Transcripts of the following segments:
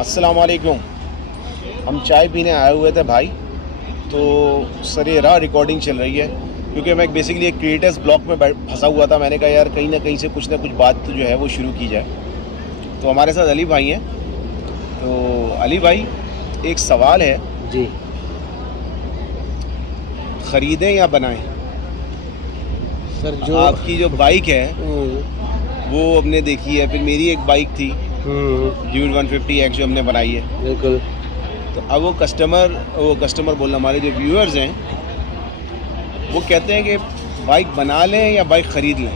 अस्सलाम वालेकुम। हम चाय पीने आए हुए थे भाई, तो सर ये रहा रिकॉर्डिंग चल रही है क्योंकि मैं बेसिकली एक क्रिएटर्स ब्लॉक में फंसा हुआ था। मैंने कहा यार कहीं ना कहीं से कुछ ना कुछ बात तो जो है वो शुरू की जाए। तो हमारे साथ अली भाई हैं। तो अली भाई, एक सवाल है जी ख़रीदें या बनाएं? सर, जो आपकी जो बाइक है वो हमने देखी है, फिर मेरी एक बाइक थी ड्यूड 150X जो हमने बनाई है। बिल्कुल। तो अब वो कस्टमर बोलना, हमारे जो व्यूअर्स हैं वो कहते हैं कि बाइक बना लें या बाइक ख़रीद लें।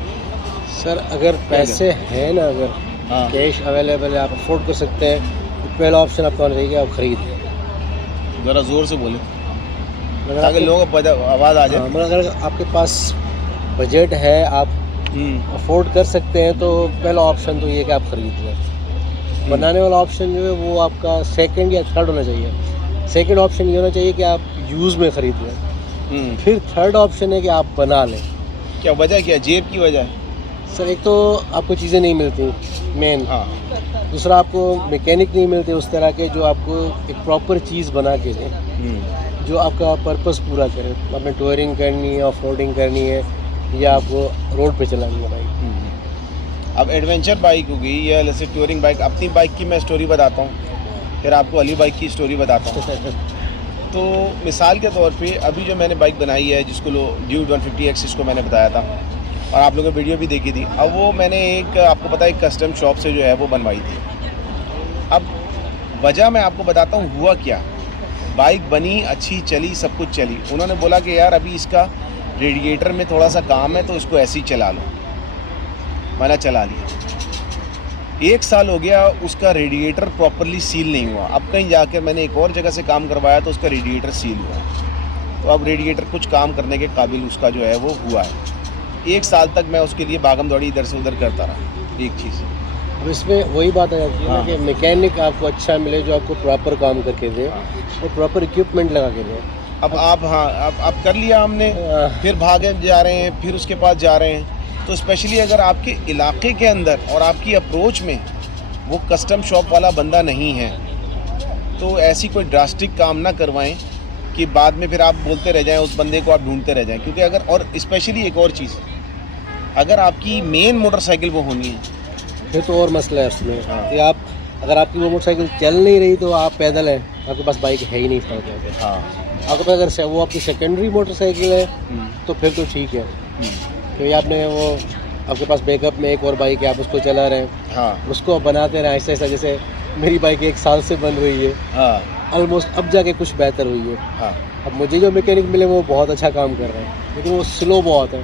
सर, अगर पैसे हैं ना, अगर हाँ, कैश अवेलेबल है, आप अफोर्ड कर सकते हैं, तो पहला ऑप्शन आपका होना चाहिए कि आप खरीद लें। ज़रा ज़ोर से बोलें मगर ताकि आपके लोगों को आवाज़ आ जाए। मगर अगर आपके पास बजट है, आप अफोर्ड कर सकते हैं, तो पहला ऑप्शन तो ये है कि आप खरीद लें। बनाने वाला ऑप्शन जो है वो आपका सेकंड या थर्ड होना चाहिए। सेकंड ऑप्शन ये होना चाहिए कि आप यूज़ में ख़रीद लें। फिर थर्ड ऑप्शन है कि आप बना लें। क्या वजह, क्या जेब की वजह है? सर, एक तो आपको चीज़ें नहीं मिलती मेन, हाँ, दूसरा आपको मैकेनिक नहीं मिलते उस तरह के जो आपको एक प्रॉपर चीज़ बना के दें जो आपका पर्पस पूरा करे। आपने टूरिंग करनी है, ऑफ रोडिंग करनी है, या आपको रोड पे चलानी है बाइक। अब एडवेंचर बाइक होगी या जैसे टूरिंग बाइक। अपनी बाइक की मैं स्टोरी बताता हूँ, फिर आपको अली बाइक की स्टोरी बताता हूँ। तो मिसाल के तौर पे अभी जो मैंने बाइक बनाई है, जिसको ड्यूड 150X इसको मैंने बताया था और आप लोगों ने वीडियो भी देखी थी। अब वो मैंने एक, आपको पता है, एक कस्टम शॉप से जो है वो बनवाई थी। अब वजह मैं आपको बताता हूँ हुआ क्या। बाइक बनी, अच्छी चली, सब कुछ चली। उन्होंने बोला कि यार अभी इसका रेडिएटर में थोड़ा सा काम है तो इसको ऐसे ही चला लो। मैंने चला लिया। 1 साल हो गया, उसका रेडिएटर प्रॉपरली सील नहीं हुआ। अब कहीं जाकर मैंने एक और जगह से काम करवाया तो उसका रेडिएटर सील हुआ। तो अब रेडिएटर कुछ काम करने के काबिल उसका जो है वो हुआ है। 1 साल तक मैं उसके लिए भागम दौड़ी इधर से उधर करता रहा। एक चीज़ अब इसमें वही बात आ जाती है ना कि मैकेनिक आपको अच्छा मिले जो आपको प्रॉपर काम करके दे और प्रॉपर इक्विपमेंट लगा के दे। अब आप, हाँ, अब कर लिया हमने, फिर भागे जा रहे हैं, फिर उसके पास जा रहे हैं। तो स्पेशली अगर आपके इलाके के अंदर और आपकी अप्रोच में वो कस्टम शॉप वाला बंदा नहीं है तो ऐसी कोई ड्रास्टिक काम ना करवाएं कि बाद में फिर आप बोलते रह जाएं, उस बंदे को आप ढूंढते रह जाएं। क्योंकि अगर, और स्पेशली एक और चीज़, अगर आपकी मेन मोटरसाइकिल वो होनी है, फिर तो और मसला है उसमें हाँ, कि आप, अगर आपकी वो मोटरसाइकिल चल नहीं रही तो आप पैदल हैं, आपके पास बाइक है ही नहीं। फर्क हाँ, आपके पास अगर वो आपकी सेकेंडरी मोटरसाइकिल है तो फिर तो ठीक है, क्योंकि आपने वो, आपके पास बैकअप में एक और बाइक है, आप उसको चला रहे हैं, हाँ, उसको आप बनाते रहे ऐसा ऐसा। जैसे मेरी बाइक 1 साल से बन रही है, हाँ, ऑलमोस्ट अब जाके कुछ बेहतर हुई है। हाँ, अब मुझे जो मैकेनिक मिले वो बहुत अच्छा काम कर रहे हैं, लेकिन वो स्लो बहुत है।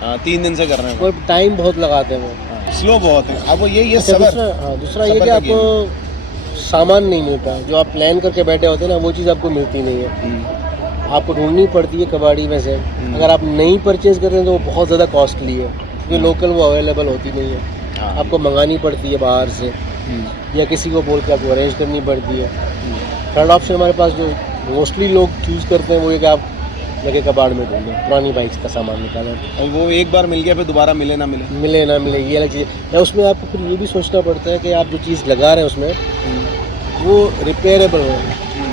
हाँ, 3 दिन से कर रहे हैं वो टाइम बहुत लगाते हैं वो। स्लो बहुत है। अब वो ये अच्छा, सबर, दूसरा ये सबर कि का आपको सामान नहीं मिलता, जो आप प्लान करके बैठे होते हैं ना, वो चीज़ आपको मिलती नहीं है। आपको ढूंढनी पड़ती है कबाड़ी में से। अगर आप नहीं परचेज़ कर रहे हैं तो वो बहुत ज़्यादा कॉस्टली है, क्योंकि लोकल वो अवेलेबल होती नहीं है। आपको मंगानी पड़ती है बाहर से, या किसी को बोल के आपको अरेंज करनी पड़ती है। थर्ड ऑप्शन हमारे पास जो मोस्टली लोग चूज़ करते हैं वो ये कि आप लगे कबाड़ में ढूंढें, पुरानी बाइक्स का सामान निकालें। और वो एक बार मिल गया फिर दोबारा मिले ना मिले। मिले ना मिले ये अलग चीज़ है। या उसमें आपको फिर ये भी सोचना पड़ता है कि आप जो चीज़ लगा रहे हैं उसमें वो रिपेयरेबल हो,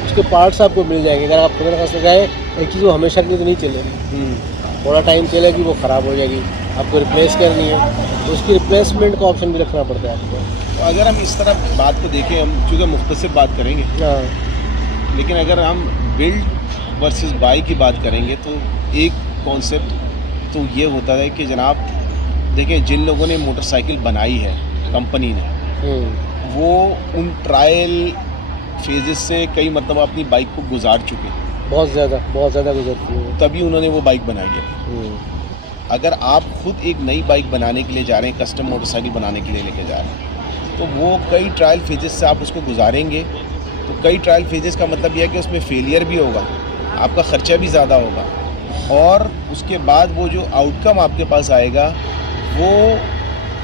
उसके पार्ट्स आपको मिल जाएंगे। अगर आप खुद खास लगाए एक चीज़, वो हमेशा के लिए तो नहीं चलेगी, थोड़ा टाइम चलेगी वो ख़राब हो जाएगी, आपको रिप्लेस करनी है, तो उसकी रिप्लेसमेंट का ऑप्शन भी रखना पड़ता है आपको। तो अगर हम इस तरह बात को देखें, हम चूँकि मुख्तसर बात करेंगे, हाँ, लेकिन अगर हम बिल्ड वर्सेस बाई की बात करेंगे तो एक कॉन्सेप्ट तो ये होता है कि जनाब देखें, जिन लोगों ने मोटरसाइकिल बनाई है कंपनी ने, वो उन ट्रायल फेजेस से कई मतलब अपनी बाइक को गुजार चुके हैं, बहुत ज़्यादा गुजरती है। तभी उन्होंने वो बाइक बनाई है। अगर आप खुद एक नई बाइक बनाने के लिए जा रहे हैं, कस्टम मोटरसाइकिल बनाने के लिए लेके जा रहे हैं, तो वो कई ट्रायल फेजेस से आप उसको गुजारेंगे। तो कई ट्रायल फेजेस का मतलब यह है कि उसमें फेलियर भी होगा, आपका ख़र्चा भी ज़्यादा होगा, और उसके बाद वो जो आउटकम आपके पास आएगा वो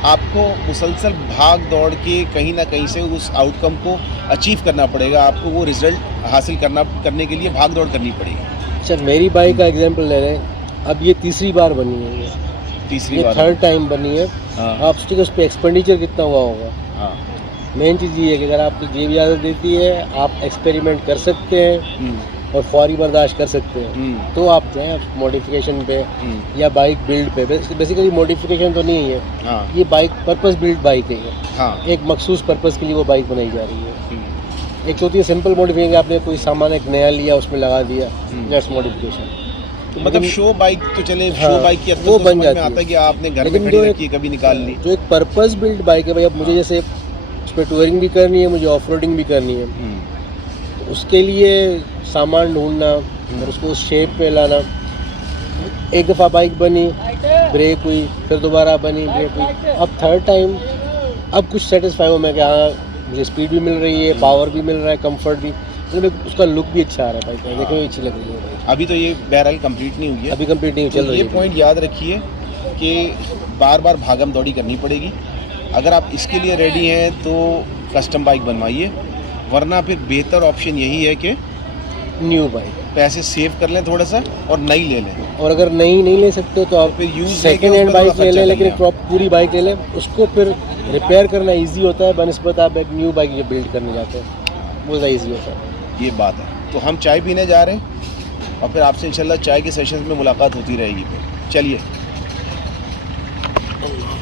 आपको मुसलसल भाग दौड़ के कहीं ना कहीं से उस आउटकम को अचीव करना पड़ेगा। आपको वो रिज़ल्ट हासिल करने के लिए भाग दौड़ करनी पड़ेगी। अच्छा, मेरी बाइक का एग्जांपल ले रहे हैं, अब ये तीसरी बार बनी है, ये तीसरी बार, थर्ड टाइम बनी है। हाँ, आप सोचिए उस पर एक्सपेंडिचर कितना हुआ होगा। हाँ, मेन चीज़ ये है कि अगर आपको जेब इजाज़त देती है, आप एक्सपेरिमेंट कर सकते हैं और फौरी बर्दाश्त कर सकते हैं, तो आप जाएँ मॉडिफिकेशन पे या बाइक बिल्ड पे। बेसिकली मॉडिफिकेशन तो नहीं है, हाँ ये बाइक पर्पस बिल्ड बाइक है। हाँ एक मखसूस पर्पस के लिए वो बाइक बनाई जा रही है। एक होती है सिंपल मॉडिफिकेशन, आपने कोई सामान एक नया लिया उसमें लगा दिया, दैट्स मॉडिफिकेशन। तो मतलब शो बाइक तो चले, हाँ, शो बाइक की वो तो बन समझ में जाती आता है है। कि आपने घर में लेकिन खड़ी जो रखी है, कभी निकाल ली। जो एक पर्पस बिल्ड बाइक है भाई, अब मुझे जैसे उस पर टूरिंग भी करनी है, मुझे ऑफ रोडिंग भी करनी है, तो उसके लिए सामान ढूंढना और उसको उस शेप पे लाना। एक दफ़ा बाइक बनी, ब्रेक हुई, फिर दोबारा बनी, ब्रेक हुई, अब थर्ड टाइम अब कुछ सेटिस्फाई हूँ मैं कि हाँ मुझे स्पीड भी मिल रही है, पावर भी मिल रहा है, कंफर्ट भी, मतलब उसका लुक भी अच्छा आ रहा है बाइक का, देखने में अच्छी लग रही है बाइक। अभी तो ये बहरहाल कंप्लीट नहीं हुई है, अभी कंप्लीट नहीं चल तो रही ये है। पॉइंट याद रखिए कि बार बार भागम दौड़ी करनी पड़ेगी। अगर आप इसके लिए रेडी हैं तो कस्टम बाइक बनवाइए, वरना फिर बेहतर ऑप्शन यही है कि न्यू बाइक, पैसे सेव कर लें थोड़ा सा और नई ले लें। और अगर नई नहीं ले सकते तो आप फिर यूज़ सेकेंड हैंड बाइक ले लें, लेकिन पूरी बाइक ले लें, उसको फिर रिपेयर करना इजी होता है बनस्बत आप एक न्यू बाइक जो बिल्ड करने जाते हैं, वो ज़्यादा ईजी होता है। ये बात है। तो हम चाय पीने जा रहे हैं और फिर आपसे इंशाल्लाह चाय के सेशंस में मुलाकात होती रहेगी। चलिए।